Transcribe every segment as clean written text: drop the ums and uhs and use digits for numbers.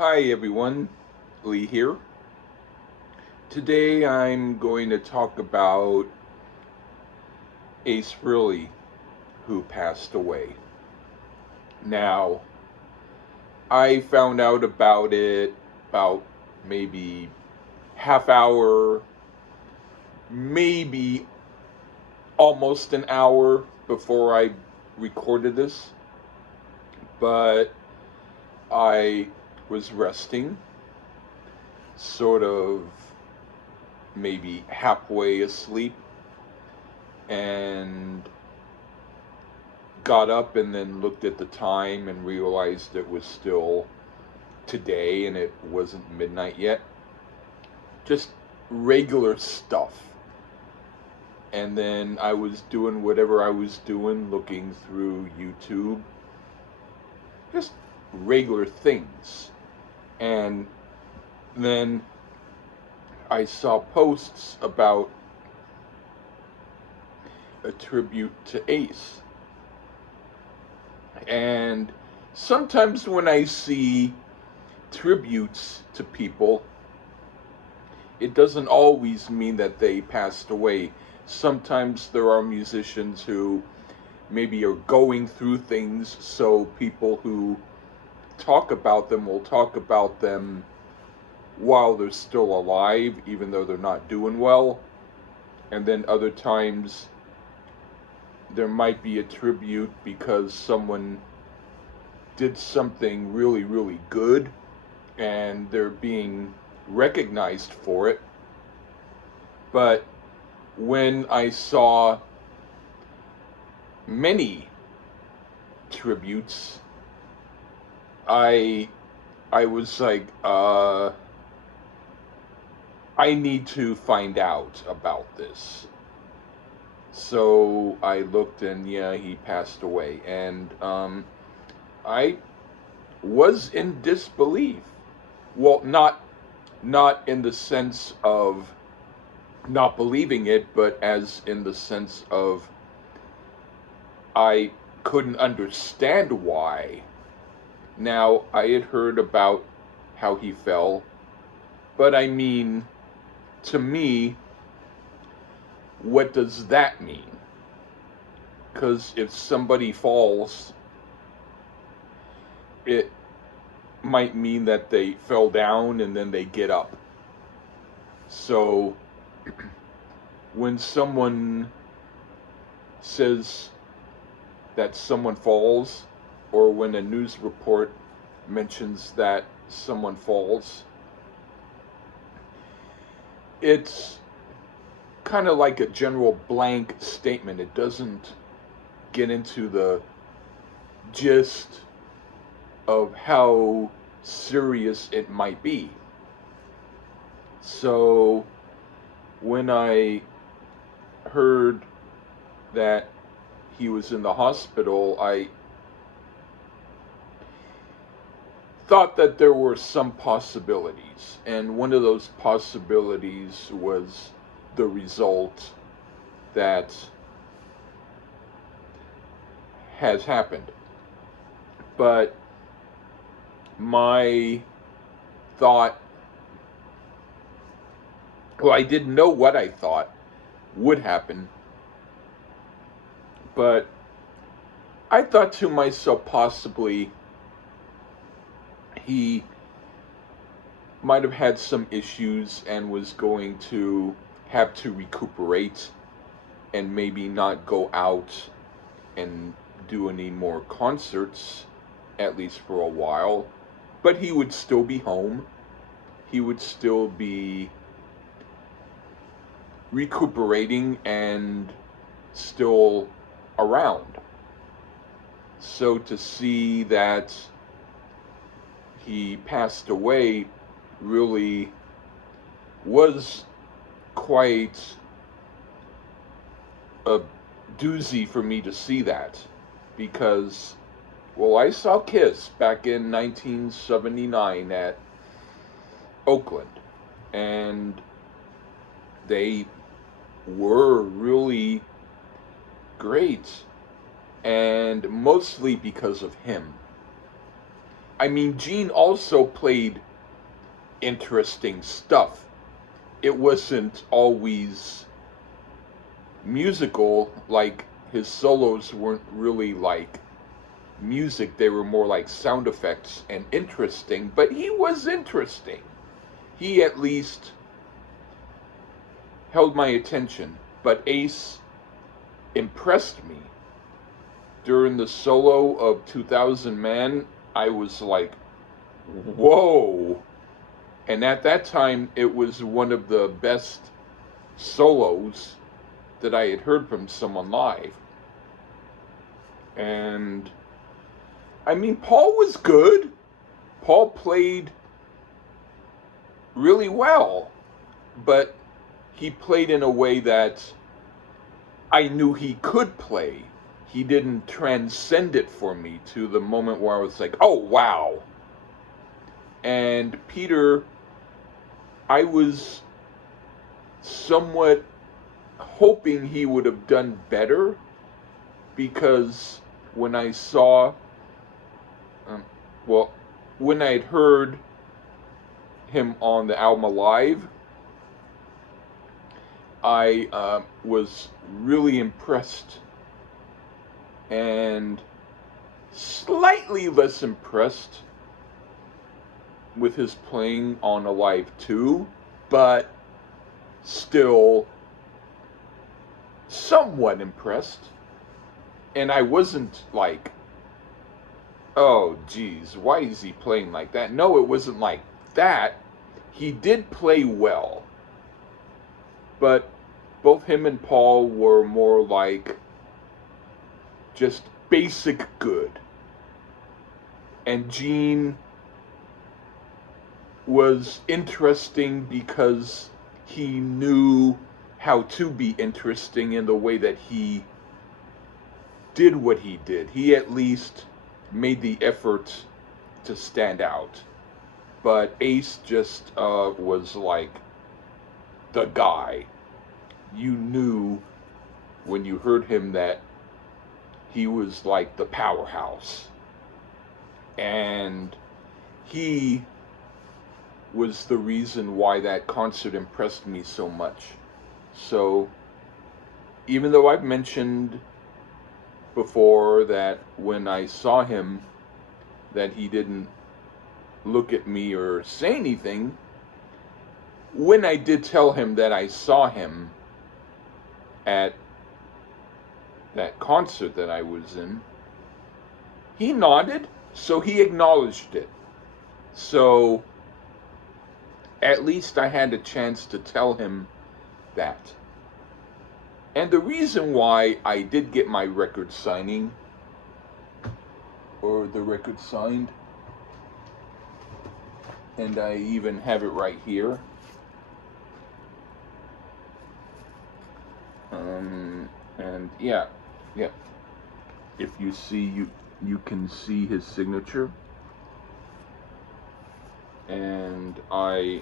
Hi everyone, Lee here. Today I'm going to talk about Ace Frehley, who passed away. Now, I found out about it about maybe half hour, maybe almost an hour before I recorded this, but I was resting, sort of maybe halfway asleep, and got up and then looked at the time and realized it was still today and it wasn't midnight yet. Just regular stuff. And then I was doing whatever I was doing, looking through YouTube. Just regular things. And then I saw posts about a tribute to Ace. And sometimes when I see tributes to people, it doesn't always mean that they passed away. Sometimes there are musicians who maybe are going through things, so people who talk about them will talk about them while they're still alive, even though they're not doing well. And then other times there might be a tribute because someone did something really, really good and they're being recognized for it. But when I saw many tributes, I was like, I need to find out about this. So I looked, and yeah, he passed away, and I was in disbelief. Well, not in the sense of not believing it, but as in the sense of I couldn't understand why. Now, I had heard about how he fell, but I mean, to me, what does that mean? Because if somebody falls, it might mean that they fell down and then they get up. So when someone says that someone falls, or when a news report mentions that someone falls, it's kind of like a general blank statement. It doesn't get into the gist of how serious it might be. So when I heard that he was in the hospital, I thought that there were some possibilities, and one of those possibilities was the result that has happened. But my thought, well, I didn't know what I thought would happen, but I thought to myself, possibly he might have had some issues and was going to have to recuperate and maybe not go out and do any more concerts, at least for a while. But he would still be home. He would still be recuperating and still around. So to see that he passed away really was quite a doozy for me to see that, because, well, I saw Kiss back in 1979 at Oakland, and they were really great, and mostly because of him. I mean, Gene also played interesting stuff. It wasn't always musical, like his solos weren't really like music, they were more like sound effects and interesting, but he was interesting. He at least held my attention, but Ace impressed me. During the solo of 2000 Man, I was like, whoa. And at that time, it was one of the best solos that I had heard from someone live. And I mean, Paul was good. Paul played really well, but he played in a way that I knew he could play. He didn't transcend it for me to the moment where I was like, oh, wow. And Peter, I was somewhat hoping he would have done better, because when I saw, when I had heard him on the album Alive, I was really impressed, and slightly less impressed with his playing on Alive 2, but still somewhat impressed. And I wasn't like, oh geez, why is he playing like that? No, it wasn't like that. He did play well, but both him and Paul were more like just basic good. And Gene was interesting because he knew how to be interesting in the way that he did what he did. He at least made the effort to stand out. But Ace just was like the guy. You knew when you heard him that he was like the powerhouse. And he was the reason why that concert impressed me so much. So, even though I've mentioned before that when I saw him that he didn't look at me or say anything, when I did tell him that I saw him at that concert that I was in, he nodded, so he acknowledged it. So at least I had a chance to tell him that. And the reason why I did get my record signing, or the record signed, and I even have it right here. And yeah. If you see, you can see his signature. And I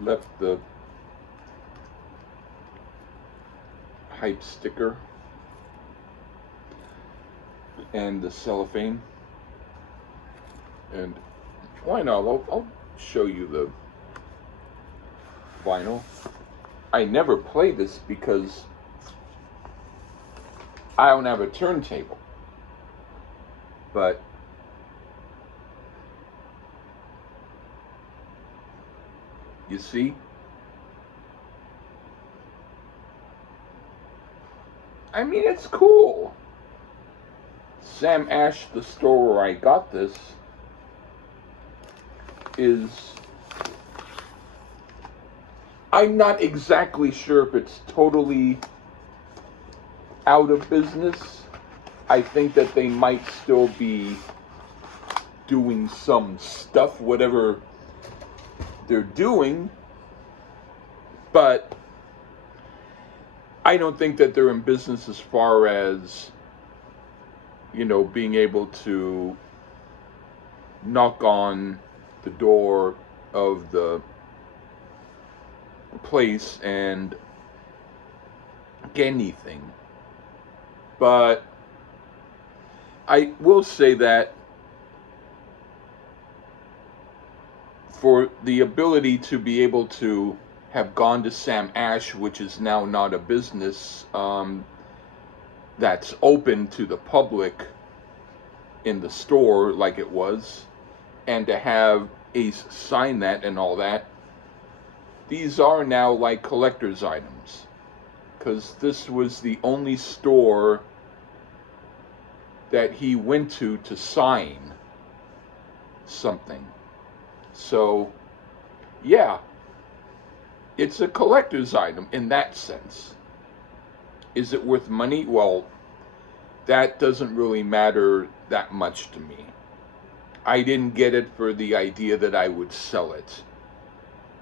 left the hype sticker and the cellophane. And why not? I'll show you the vinyl. I never play this because I don't have a turntable. But you see? I mean, it's cool. Sam Ash, the store where I got this, is... I'm not exactly sure if it's totally out of business. I think that they might still be doing some stuff, whatever they're doing, but I don't think that they're in business as far as, you know, being able to knock on the door of the place and get anything. But I will say that for the ability to be able to have gone to Sam Ash, which is now not a business that's open to the public in the store like it was, and to have Ace sign that and all that, these are now like collector's items, because this was the only store that he went to sign something. So, yeah, it's a collector's item in that sense. Is it worth money? Well, that doesn't really matter that much to me. I didn't get it for the idea that I would sell it.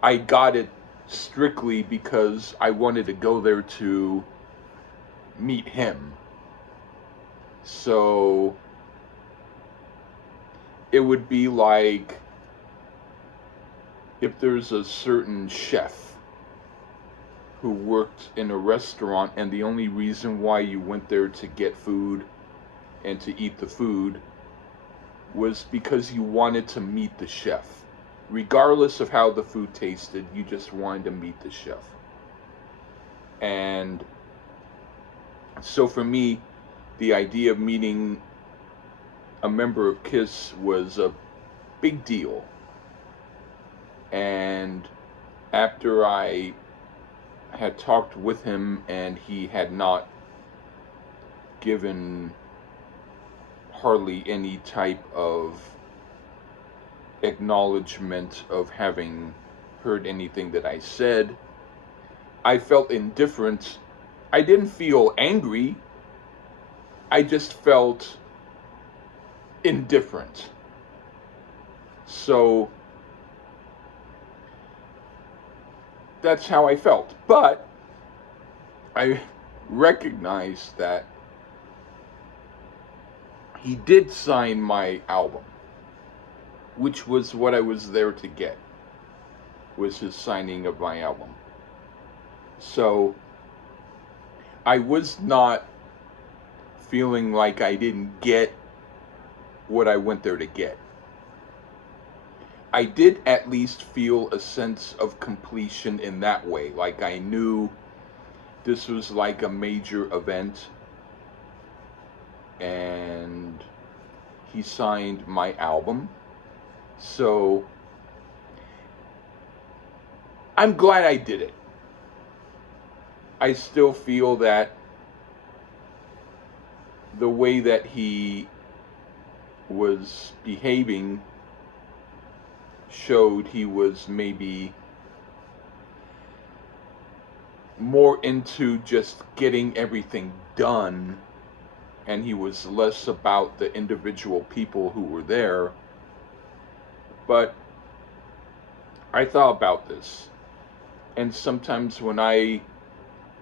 I got it strictly because I wanted to go there to meet him. So it would be like if there's a certain chef who worked in a restaurant and the only reason why you went there to get food and to eat the food was because you wanted to meet the chef. Regardless of how the food tasted, you just wanted to meet the chef. And so for me, the idea of meeting a member of KISS was a big deal. And after I had talked with him and he had not given hardly any type of acknowledgement of having heard anything that I said, I felt indifferent. I didn't feel angry. I just felt indifferent. So that's how I felt. But I recognized that he did sign my album, which was what I was there to get, was his signing of my album. So I was not feeling like I didn't get what I went there to get. I did at least feel a sense of completion in that way. Like I knew this was like a major event, and he signed my album. So I'm glad I did it. I still feel that the way that he was behaving showed he was maybe more into just getting everything done, and he was less about the individual people who were there. But I thought about this, and sometimes when I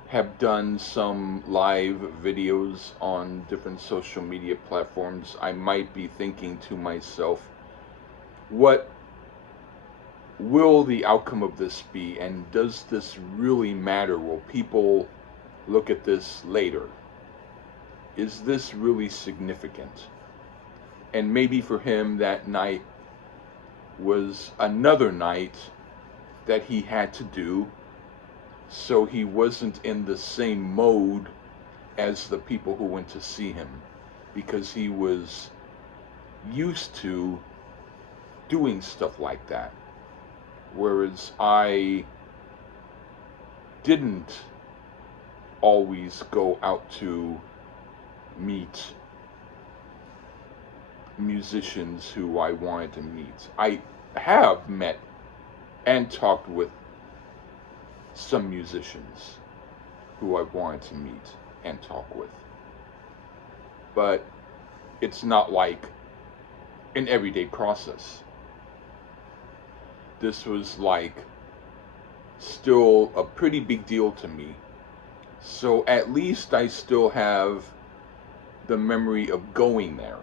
have done some live videos on different social media platforms, I might be thinking to myself, what will the outcome of this be, and does this really matter? Will people look at this later? Is this really significant? And maybe for him that night was another night that he had to do, so he wasn't in the same mode as the people who went to see him, because he was used to doing stuff like that, whereas I didn't always go out to meet musicians who I wanted to meet. I have met and talked with some musicians who I wanted to meet and talk with, but it's not like an everyday process. This was like still a pretty big deal to me. So at least I still have the memory of going there.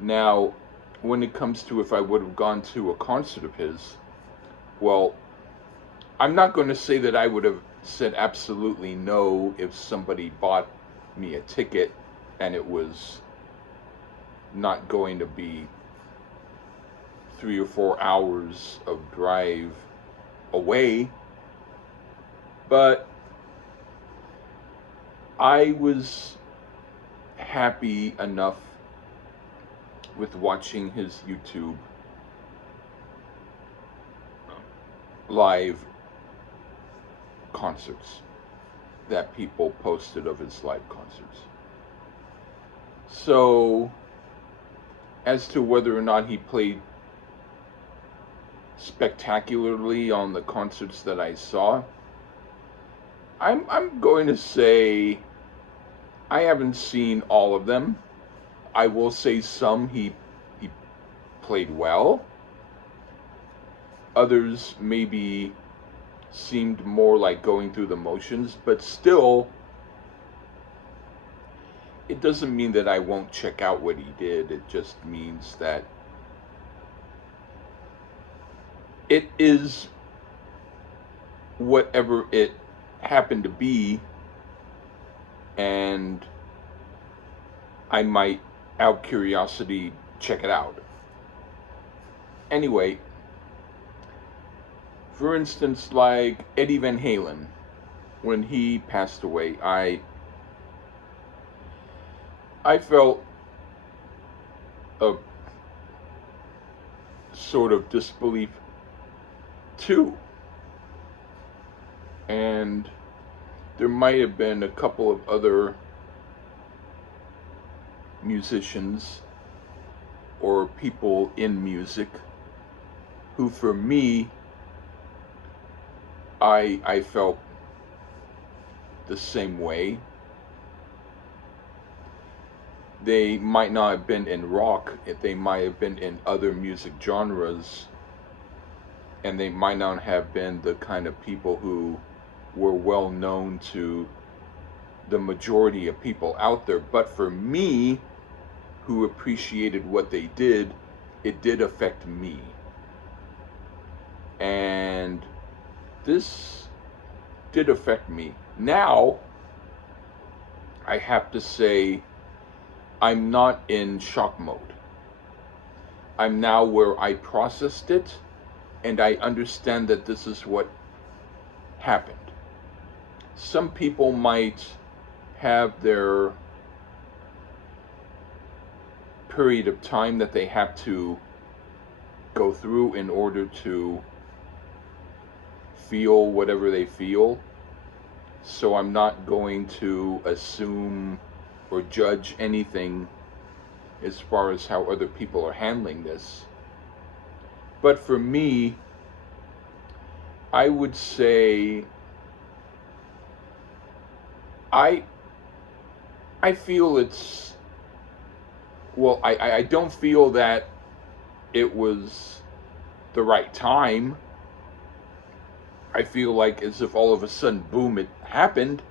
Now, when it comes to if I would have gone to a concert of his, well, I'm not going to say that I would have said absolutely no if somebody bought me a ticket and it was not going to be 3 or 4 hours of drive away, but I was happy enough with watching his YouTube live concerts that people posted of his live concerts. So, as to whether or not he played spectacularly on the concerts that I saw, I'm going to say I haven't seen all of them. I will say some he played well. Others maybe seemed more like going through the motions, but still, it doesn't mean that I won't check out what he did. It just means that it is whatever it happened to be, and I might, out of curiosity, check it out. Anyway, for instance, like Eddie Van Halen, when he passed away, I felt a sort of disbelief too. And there might have been a couple of other musicians or people in music who, for me, I felt the same way. They might not have been in rock, they might have been in other music genres, and they might not have been the kind of people who were well known to the majority of people out there. But for me, who appreciated what they did, it did affect me. And this did affect me. Now, I have to say, I'm not in shock mode. I'm now where I processed it, and I understand that this is what happened. Some people might have their period of time that they have to go through in order to feel whatever they feel. So I'm not going to assume or judge anything as far as how other people are handling this. But for me, I would say I feel it's, well, I don't feel that it was the right time. I feel like as if all of a sudden, boom, it happened.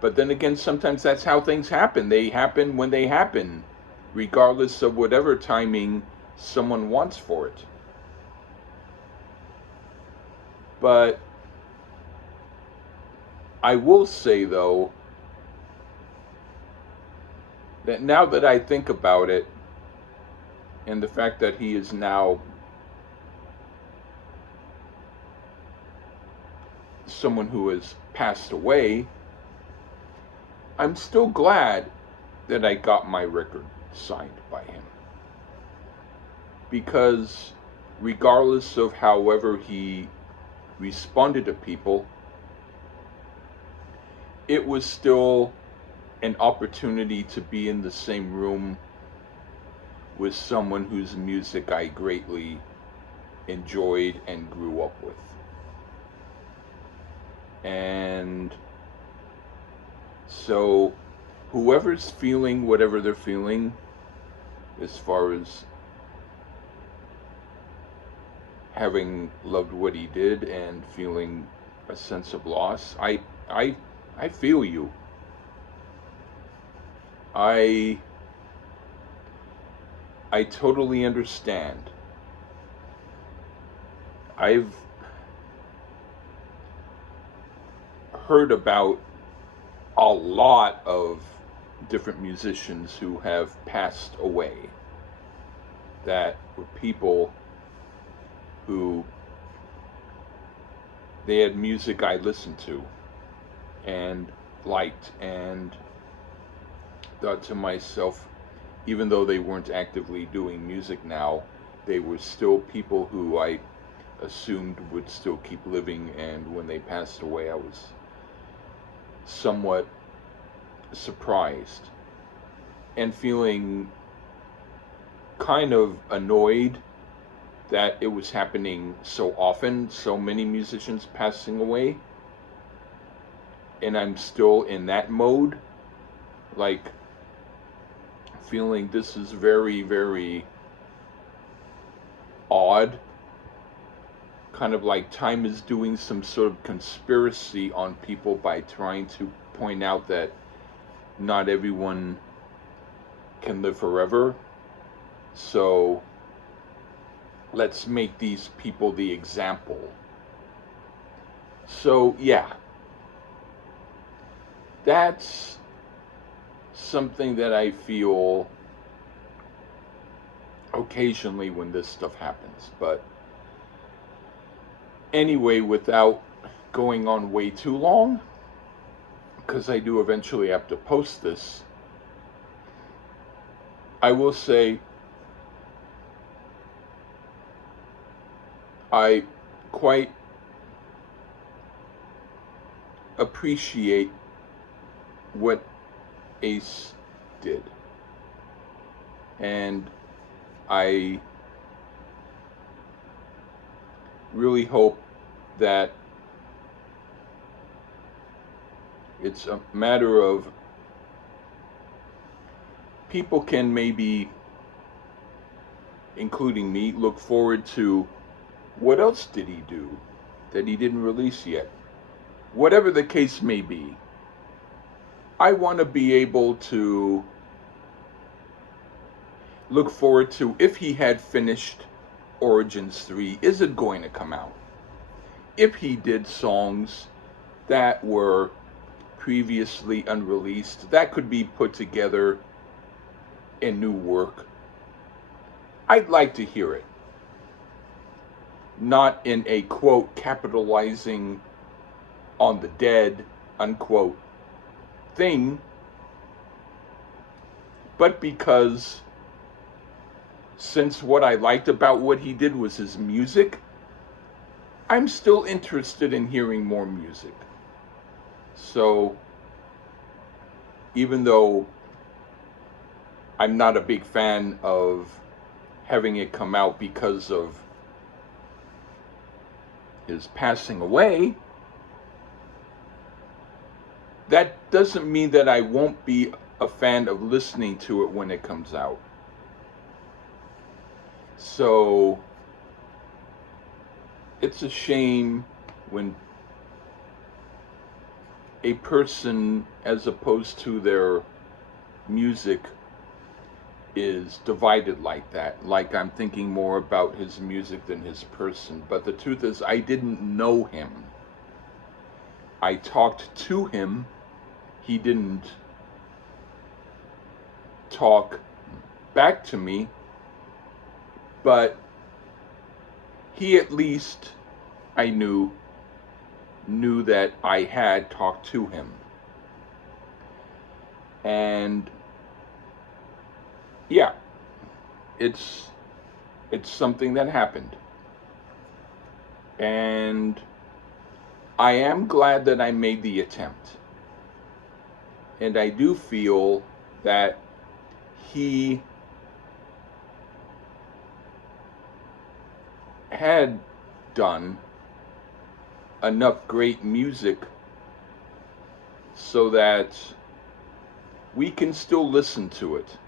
But then again, sometimes that's how things happen. They happen when they happen, regardless of whatever timing someone wants for it. But I will say, though, that now that I think about it, and the fact that he is now someone who has passed away, I'm still glad that I got my record signed by him. Because regardless of however he responded to people, it was still an opportunity to be in the same room with someone whose music I greatly enjoyed and grew up with. And so whoever's feeling whatever they're feeling as far as having loved what he did and feeling a sense of loss, I feel you. I totally understand. I've heard about a lot of different musicians who have passed away that were people who they had music I listened to and liked, and thought to myself, even though they weren't actively doing music now, they were still people who I assumed would still keep living, and when they passed away, I was somewhat surprised and feeling kind of annoyed that it was happening so often, so many musicians passing away, and I'm still in that mode, like feeling this is very, very odd, kind of like time is doing some sort of conspiracy on people by trying to point out that not everyone can live forever. So let's make these people the example. So yeah, that's something that I feel occasionally when this stuff happens. But anyway, without going on way too long, because I do eventually have to post this, I will say I quite appreciate what Ace did, and I really hope that it's a matter of people can maybe, including me, look forward to what else did he do that he didn't release yet. Whatever the case may be, I want to be able to look forward to, if he had finished Origins 3, is it going to come out? If he did songs that were previously unreleased, that could be put together in new work, I'd like to hear it. Not in a quote capitalizing on the dead unquote thing, but because since what I liked about what he did was his music, I'm still interested in hearing more music. So even though I'm not a big fan of having it come out because of his passing away, that doesn't mean that I won't be a fan of listening to it when it comes out. So it's a shame when a person, as opposed to their music, is divided like that. Like I'm thinking more about his music than his person. But the truth is, I didn't know him. I talked to him. He didn't talk back to me. But he at least, I knew that I had talked to him. And yeah, it's something that happened. And I am glad that I made the attempt. And I do feel that he had done enough great music so that we can still listen to it.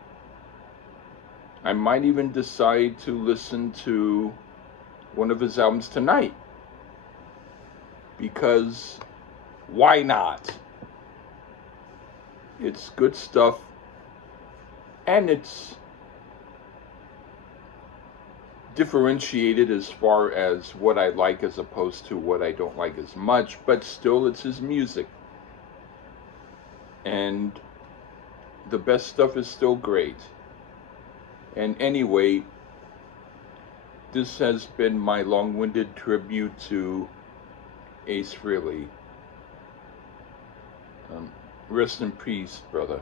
I might even decide to listen to one of his albums tonight, because why not? It's good stuff, and it's differentiated as far as what I like as opposed to what I don't like as much, but still it's his music. And the best stuff is still great. And anyway, this has been my long-winded tribute to Ace Frehley. Rest in peace, brother.